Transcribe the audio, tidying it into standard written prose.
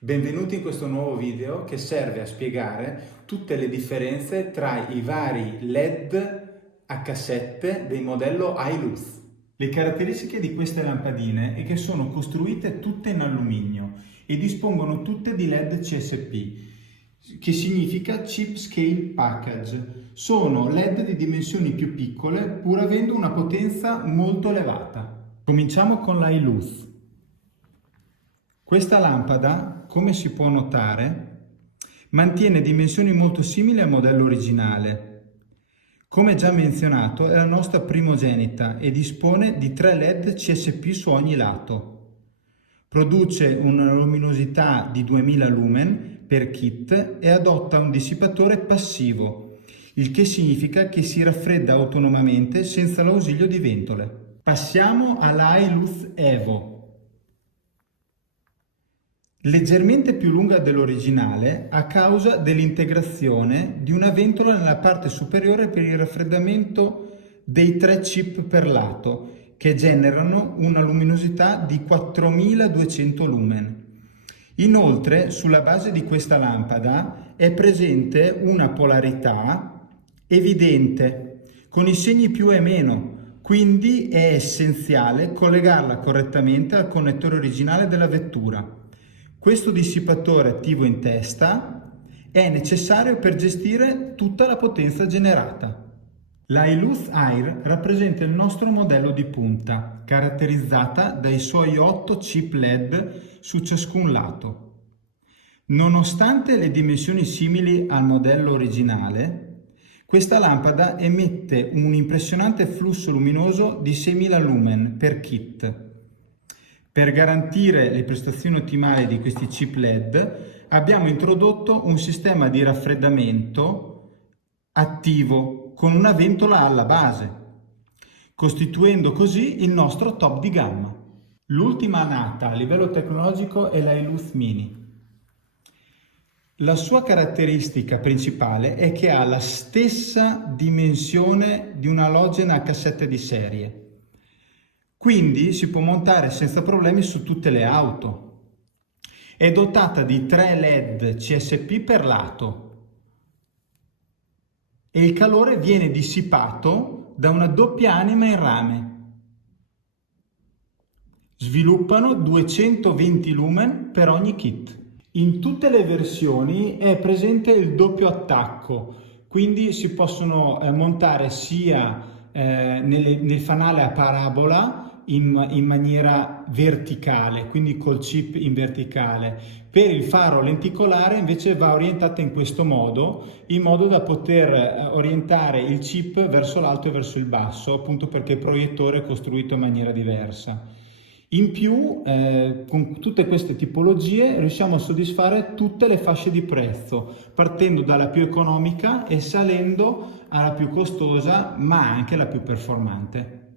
Benvenuti in questo nuovo video che serve a spiegare tutte le differenze tra i vari LED a cassette del modello iLuth. Le caratteristiche di queste lampadine è che sono costruite tutte in alluminio e dispongono tutte di LED CSP, che significa Chip Scale Package. Sono LED di dimensioni più piccole pur avendo una potenza molto elevata. Cominciamo con l'iLuth. Questa lampada, come si può notare, mantiene dimensioni molto simili al modello originale. Come già menzionato, è la nostra primogenita e dispone di 3 LED CSP su ogni lato. Produce una luminosità di 2000 lumen per kit e adotta un dissipatore passivo, il che significa che si raffredda autonomamente senza l'ausilio di ventole. Passiamo all'iLuth Evo. Leggermente più lunga dell'originale a causa dell'integrazione di una ventola nella parte superiore per il raffreddamento dei 3 chip per lato, che generano una luminosità di 4200 lumen. Inoltre, sulla base di questa lampada è presente una polarità evidente, con i segni più e meno, quindi è essenziale collegarla correttamente al connettore originale della vettura. Questo dissipatore attivo in testa è necessario per gestire tutta la potenza generata. l'iLuth Air rappresenta il nostro modello di punta, caratterizzata dai suoi 8 chip LED su ciascun lato. Nonostante le dimensioni simili al modello originale, questa lampada emette un impressionante flusso luminoso di 6000 lumen per kit. Per garantire le prestazioni ottimali di questi chip LED abbiamo introdotto un sistema di raffreddamento attivo con una ventola alla base, costituendo così il nostro top di gamma. L'ultima nata a livello tecnologico è l'iLuth Mini. La sua caratteristica principale è che ha la stessa dimensione di una halogena a cassette di serie. Quindi si può montare senza problemi su tutte le auto. È dotata di 3 LED CSP per lato e il calore viene dissipato da una doppia anima in rame. Sviluppano 220 lumen per ogni kit. In tutte le versioni è presente il doppio attacco, quindi si possono montare sia nel fanale a parabola in maniera verticale, quindi col chip in verticale. Per il faro lenticolare invece va orientata in questo modo, in modo da poter orientare il chip verso l'alto e verso il basso, appunto perché il proiettore è costruito in maniera diversa. In più, con tutte queste tipologie riusciamo a soddisfare tutte le fasce di prezzo, partendo dalla più economica e salendo alla più costosa, ma anche la più performante.